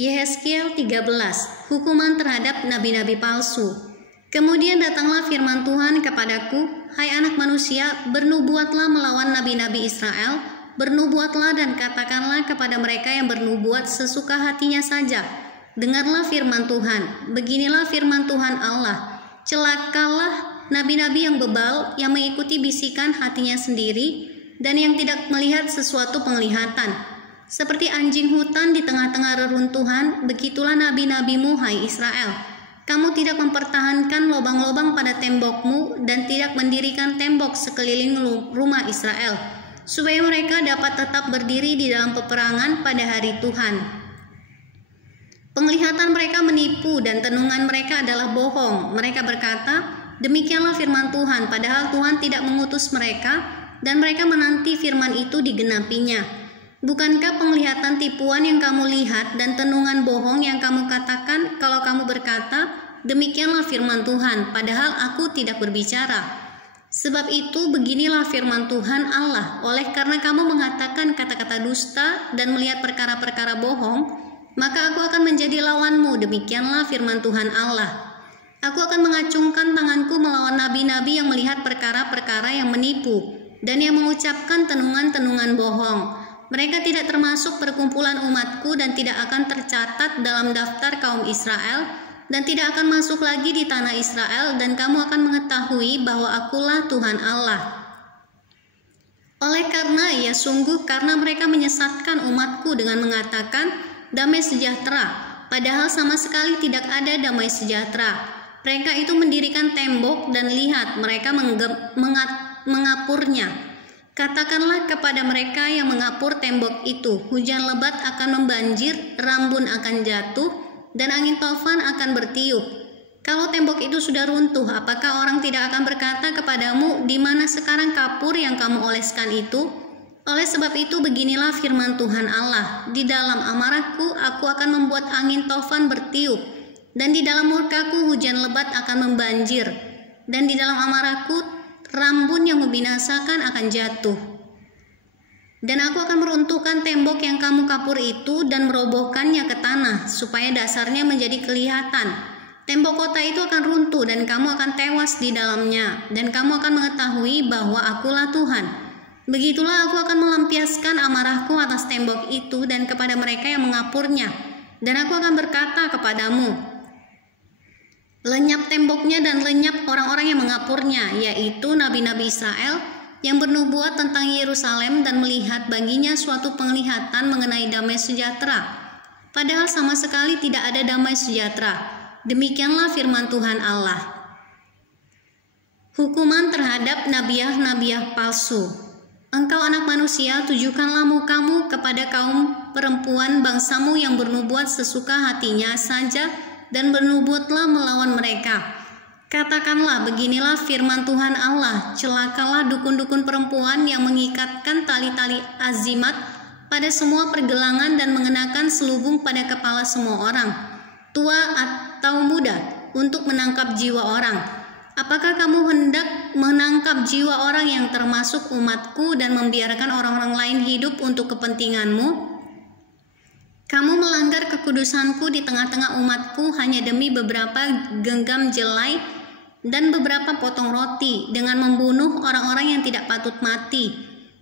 Yehezkiel 13. Hukuman terhadap nabi-nabi palsu. Kemudian datanglah firman Tuhan kepadaku, hai anak manusia, bernubuatlah melawan nabi-nabi Israel, bernubuatlah dan katakanlah kepada mereka yang bernubuat sesuka hatinya saja. Dengarlah firman Tuhan, beginilah firman Tuhan Allah, celakalah nabi-nabi yang bebal, yang mengikuti bisikan hatinya sendiri, dan yang tidak melihat sesuatu penglihatan. Seperti anjing hutan di tengah-tengah reruntuhan, begitulah nabi-nabimu, hai Israel. Kamu tidak mempertahankan lobang-lobang pada tembokmu dan tidak mendirikan tembok sekeliling rumah Israel, supaya mereka dapat tetap berdiri di dalam peperangan pada hari Tuhan. Penglihatan mereka menipu dan tenungan mereka adalah bohong. Mereka berkata, demikianlah firman Tuhan, padahal Tuhan tidak mengutus mereka, dan mereka menanti firman itu digenapinya. Bukankah penglihatan tipuan yang kamu lihat dan tenungan bohong yang kamu katakan kalau kamu berkata, demikianlah firman Tuhan, padahal aku tidak berbicara? Sebab itu beginilah firman Tuhan Allah, oleh karena kamu mengatakan kata-kata dusta dan melihat perkara-perkara bohong, maka aku akan menjadi lawanmu, demikianlah firman Tuhan Allah. Aku akan mengacungkan tanganku melawan nabi-nabi yang melihat perkara-perkara yang menipu dan yang mengucapkan tenungan-tenungan bohong. Mereka tidak termasuk perkumpulan umatku dan tidak akan tercatat dalam daftar kaum Israel dan tidak akan masuk lagi di tanah Israel, dan kamu akan mengetahui bahwa akulah Tuhan Allah. Oleh karena sungguh karena mereka menyesatkan umatku dengan mengatakan damai sejahtera, padahal sama sekali tidak ada damai sejahtera. Mereka itu mendirikan tembok dan lihat mereka mengapurnya. Katakanlah kepada mereka yang mengapur tembok itu, hujan lebat akan membanjir, rambun akan jatuh, dan angin tofan akan bertiup. Kalau tembok itu sudah runtuh, apakah orang tidak akan berkata kepadamu, di mana sekarang kapur yang kamu oleskan itu? Oleh sebab itu beginilah firman Tuhan Allah, di dalam amarahku aku akan membuat angin tofan bertiup, dan di dalam murkaku hujan lebat akan membanjir, dan di dalam amarahku rambun yang membinasakan akan jatuh. Dan aku akan meruntuhkan tembok yang kamu kapur itu dan merobohkannya ke tanah, supaya dasarnya menjadi kelihatan. Tembok kota itu akan runtuh dan kamu akan tewas di dalamnya, dan kamu akan mengetahui bahwa akulah Tuhan. Begitulah aku akan melampiaskan amarahku atas tembok itu dan kepada mereka yang mengapurnya. Dan aku akan berkata kepadamu, lenyap temboknya dan lenyap orang-orang yang mengapurnya, yaitu nabi-nabi Israel yang bernubuat tentang Yerusalem dan melihat baginya suatu penglihatan mengenai damai sejahtera, padahal sama sekali tidak ada damai sejahtera. Demikianlah firman Tuhan Allah. Hukuman terhadap nabiah-nabiah palsu. Engkau anak manusia, tujukanlah mukamu kepada kaum perempuan bangsamu yang bernubuat sesuka hatinya saja, dan bernubuatlah melawan mereka. Katakanlah, beginilah firman Tuhan Allah, celakalah dukun-dukun perempuan yang mengikatkan tali-tali azimat pada semua pergelangan dan mengenakan selubung pada kepala semua orang, tua atau muda, untuk menangkap jiwa orang. Apakah kamu hendak menangkap jiwa orang yang termasuk umatku dan membiarkan orang-orang lain hidup untuk kepentinganmu? Kamu melanggar kekudusanku di tengah-tengah umatku hanya demi beberapa genggam jelai dan beberapa potong roti, dengan membunuh orang-orang yang tidak patut mati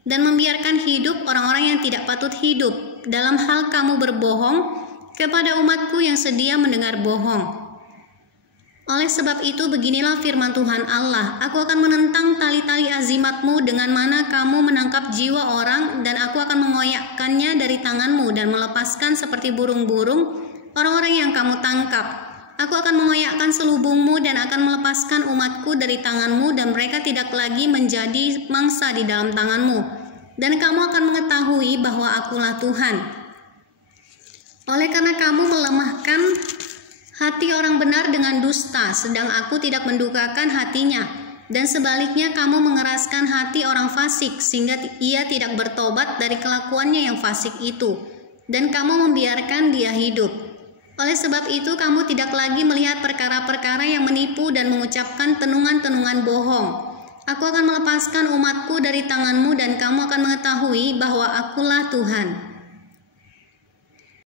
dan membiarkan hidup orang-orang yang tidak patut hidup, dalam hal kamu berbohong kepada umatku yang sedia mendengar bohong. Oleh sebab itu beginilah firman Tuhan Allah, aku akan menentang tali-tali azimatmu dengan mana kamu menangkap jiwa orang, dan aku akan mengoyakkannya dari tanganmu dan melepaskan seperti burung-burung orang-orang yang kamu tangkap. Aku akan mengoyakkan selubungmu dan akan melepaskan umatku dari tanganmu, dan mereka tidak lagi menjadi mangsa di dalam tanganmu. Dan kamu akan mengetahui bahwa akulah Tuhan. Oleh karena kamu melemahkan hati orang benar dengan dusta, sedang aku tidak mendukakan hatinya, dan sebaliknya kamu mengeraskan hati orang fasik, sehingga ia tidak bertobat dari kelakuannya yang fasik itu, dan kamu membiarkan dia hidup. Oleh sebab itu kamu tidak lagi melihat perkara-perkara yang menipu dan mengucapkan tenungan-tenungan bohong. Aku akan melepaskan umatku dari tanganmu, dan kamu akan mengetahui bahwa akulah Tuhan.